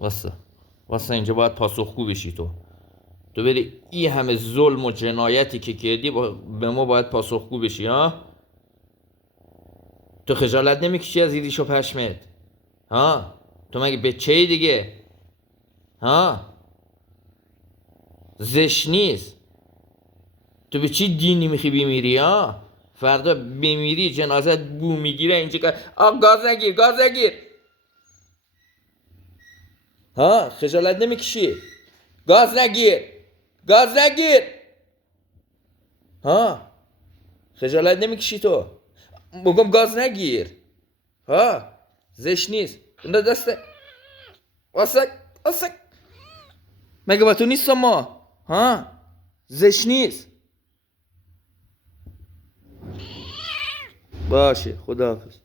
واسه اینجا باید پاسخگو بشی تو بری این همه ظلم و جنایتی که کردی به ما باید پاسخگو بشی ها. تو خجالت نمیکشی از ریش و پشمت ها؟ تو مگه بچه‌ای دیگه ها؟ زشت نیست. تو به چی دینی میخوای بمیری ها؟ فردا بمیری جنازت بو میگیره اینجا که گاز نگیر ها؟ خجالت نمیکشی؟ گاز نگیر ها؟ خجالت نمیکشی تو؟ بگم گاز نگیر ها؟ زشت نیست. بنده دسته واسک مگه با تو نیستم ما ها؟ زشت نیست. باشه خداحافظ.